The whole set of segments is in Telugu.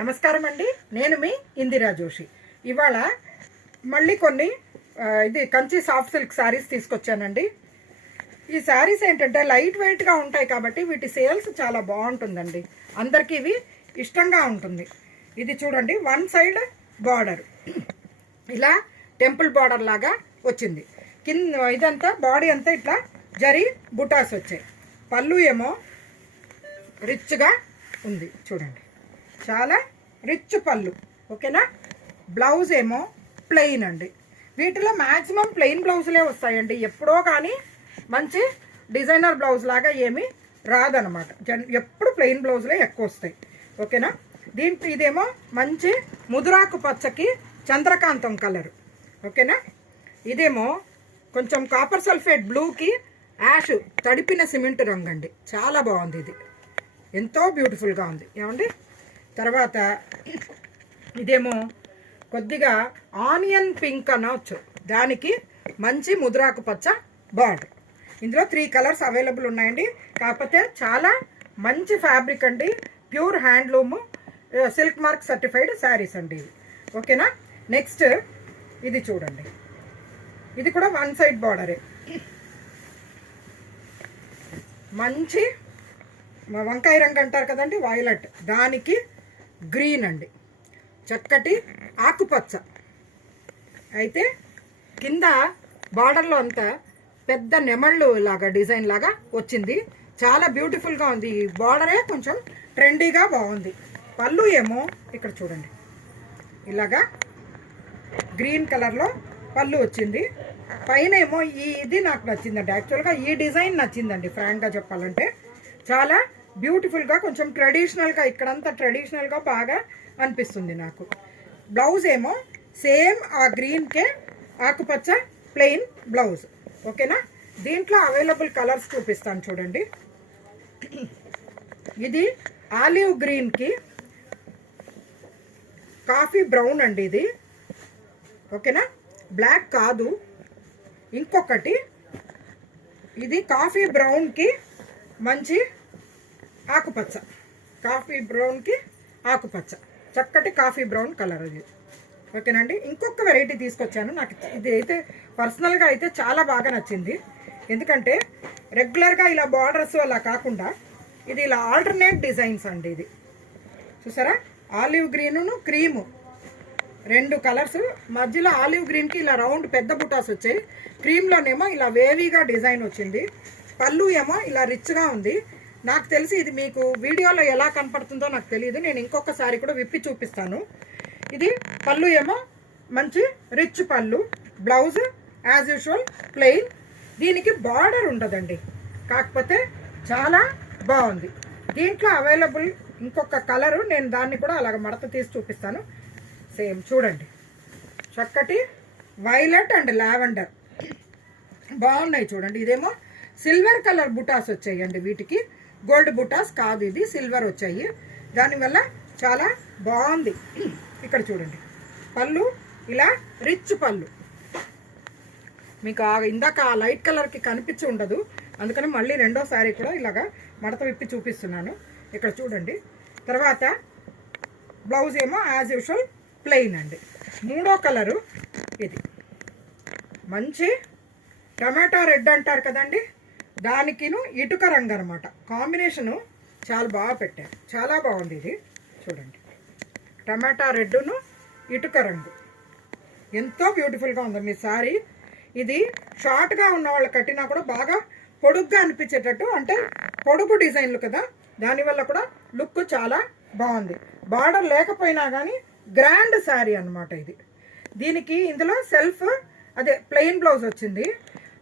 నమస్కారం అండి. నేను మీ ఇందిరా జోషి. ఇవాళ మళ్ళీ కొన్ని ఇది కంచి సాఫ్ట్ సిల్క్ శారీస్ తీసుకొచ్చానండి. ఈ శారీస్ ఏంటంటే లైట్ వెయిట్గా ఉంటాయి కాబట్టి వీటి సేల్స్ చాలా బాగుంటుందండి. అందరికీ ఇవి ఇష్టంగా ఉంటుంది. ఇది చూడండి, వన్ సైడ్ బార్డర్ ఇలా టెంపుల్ బార్డర్ లాగా వచ్చింది. కింద ఇదంతా బాడీ అంతా ఇట్లా జరీ బుటాస్ వచ్చాయి. పళ్ళు ఏమో రిచ్గా ఉంది చూడండి, చాలా రిచ్ పళ్ళు. ఓకేనా. బ్లౌజ్ ఏమో ప్లెయిన్ అండి. వీటిలో మ్యాక్సిమం ప్లెయిన్ బ్లౌజులే వస్తాయండి. ఎప్పుడో కానీ మంచి డిజైనర్ బ్లౌజ్ లాగా ఏమీ రాదనమాట. ఎప్పుడు ప్లెయిన్ బ్లౌజులే ఎక్కువ వస్తాయి. ఓకేనా. ఇదేమో మంచి ముదురాకు పచ్చకి చంద్రకాంతం కలరు. ఓకేనా. ఇదేమో కొంచెం కాపర్ సల్ఫేట్ బ్లూకి యాష్ తడిపిన సిమెంట్ రంగు అండి. చాలా బాగుంది. ఇది ఎంతో బ్యూటిఫుల్గా ఉంది ఏమండి. తర్వాత ఇదేమో కొద్దిగా ఆనియన్ పింక్ అనవచ్చు, దానికి మంచి ముదురాకు పచ్చ బార్డర్. ఇందులో 3 కలర్స్ అవైలబుల్ ఉన్నాయండి. కాకపోతే చాలా మంచి ఫ్యాబ్రిక్ అండి. Pure handloom silk mark certified saris అండి ఇది. ఓకేనా. నెక్స్ట్ ఇది చూడండి, ఇది కూడా వన్ సైడ్ బార్డరే. మంచి వంకాయ రంగు అంటారు కదండి, వైలెట్, దానికి గ్రీన్ అండి, చక్కటి ఆకుపచ్చ. అయితే కింద బార్డర్లో అంతా పెద్ద నెమళ్ళు లాగా డిజైన్ లాగా వచ్చింది. చాలా బ్యూటిఫుల్గా ఉంది. ఈ బార్డరే కొంచెం ట్రెండీగా బాగుంది. పళ్ళు ఏమో ఇక్కడ చూడండి, ఇలాగా గ్రీన్ కలర్లో పళ్ళు వచ్చింది. పైన ఏమో ఇది నాకు నచ్చిందండి. యాక్చువల్గా ఈ డిజైన్ నచ్చిందండి. ఫ్రాంక్గా చెప్పాలంటే చాలా బ్యూటిఫుల్గా, కొంచెం ట్రెడిషనల్గా, ఇక్కడంతా ట్రెడిషనల్గా బాగా అనిపిస్తుంది నాకు. బ్లౌజ్ ఏమో సేమ్ ఆ గ్రీన్కే ఆకుపచ్చ ప్లెయిన్ బ్లౌజ్. ఓకేనా. దీంట్లో అవైలబుల్ కలర్స్ చూపిస్తాను చూడండి. ఇది ఆలివ్ గ్రీన్కి కాఫీ బ్రౌన్ అండి ఇది. ఓకేనా. బ్లాక్ కాదు. ఇంకొకటి ఇది కాఫీ బ్రౌన్కి మంచి ఆకుపచ్చ, కాఫీ బ్రౌన్కి ఆకుపచ్చ, చక్కటి కాఫీ బ్రౌన్ కలర్ ఇది. ఓకేనండి. ఇంకొక వెరైటీ తీసుకొచ్చాను. నాకు ఇది అయితే పర్సనల్గా అయితే చాలా బాగా నచ్చింది. ఎందుకంటే రెగ్యులర్గా ఇలా బార్డర్స్ అలా కాకుండా ఇది ఇలా ఆల్టర్నేట్ డిజైన్స్ అండి. ఇది చూసారా, ఆలివ్ గ్రీను క్రీము 2 కలర్స్. మధ్యలో ఆలివ్ గ్రీన్కి ఇలా రౌండ్ పెద్ద బుటాస్ వచ్చాయి. క్రీమ్లోనేమో ఇలా వేవీగా డిజైన్ వచ్చింది. పళ్ళు ఏమో ఇలా రిచ్గా ఉంది. నాకు తెలిసి ఇది మీకు వీడియోలో ఎలా కనపడుతుందో నాకు తెలియదు. నేను ఇంకొకసారి కూడా విప్పి చూపిస్తాను. ఇది పళ్ళు ఏమో మంచి రిచ్ పళ్ళు. Blouse as usual plain. దీనికి బార్డర్ ఉండదండి, కాకపోతే చాలా బాగుంది. దీంట్లో అవైలబుల్ ఇంకొక కలరు, నేను దాన్ని కూడా అలాగ మడత తీసి చూపిస్తాను. సేమ్ చూడండి, చక్కటి వైలెట్ అండ్ లావెండర్ బాగున్నాయి చూడండి. ఇదేమో సిల్వర్ కలర్ బుటాస్ వచ్చాయండి. వీటికి గోల్డ్ బుటాస్ కాదు, ఇది సిల్వర్ వచ్చాయి. దానివల్ల చాలా బాగుంది. ఇక్కడ చూడండి, పళ్ళు ఇలా రిచ్ పళ్ళు. మీకు ఇందాక ఆ లైట్ కలర్కి కనిపించి ఉండదు, అందుకని మళ్ళీ రెండోసారి కూడా ఇలాగా మడత విప్పి చూపిస్తున్నాను. ఇక్కడ చూడండి. తర్వాత బ్లౌజ్ ఏమో యాజ్ యూజువల్ ప్లెయిన్ అండి. 3వ కలరు ఇది మంచి టమాటా రెడ్ అంటారు కదండి, దానికిను ఇటుక రంగు అనమాట. కాంబినేషను చాలా బాగా పెట్టారు, చాలా బాగుంది. ఇది చూడండి, టమాటా రెడ్డును ఇటుక రంగు ఎంతో బ్యూటిఫుల్గా ఉందండి సారీ. ఇది షార్ట్గా ఉన్న వాళ్ళు కట్టినా కూడా బాగా పొడుగ్గా అనిపించేటట్టు, అంటే పొడుగు డిజైన్లు కదా, దానివల్ల కూడా లుక్ చాలా బాగుంది. బార్డర్ లేకపోయినా కానీ గ్రాండ్ శారీ అనమాట ఇది. దీనికి ఇందులో సెల్ఫ్ అదే ప్లెయిన్ బ్లౌజ్ వచ్చింది.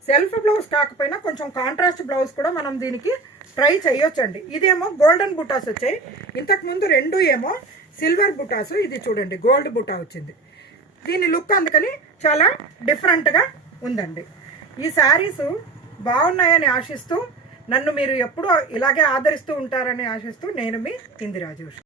సెల్ఫ్ బ్లౌజ్ కాకపోయినా కొంచెం కాంట్రాస్ట్ బ్లౌజ్ కూడా మనం దీనికి ట్రై చేయొచ్చండి. ఇదేమో గోల్డెన్ బుటాస్ వచ్చాయి. ఇంతకుముందు 2 ఏమో సిల్వర్ బుటాసు. ఇది చూడండి, గోల్డ్ బుటా వచ్చింది. దీని లుక్ అందుకని చాలా డిఫరెంట్గా ఉందండి. ఈ శారీస్ బాగున్నాయని ఆశిస్తూ, నన్ను మీరు ఎప్పుడూ ఇలాగే ఆదరిస్తూ ఉంటారని ఆశిస్తూ, నేను మీ ఇందిరా జోషి.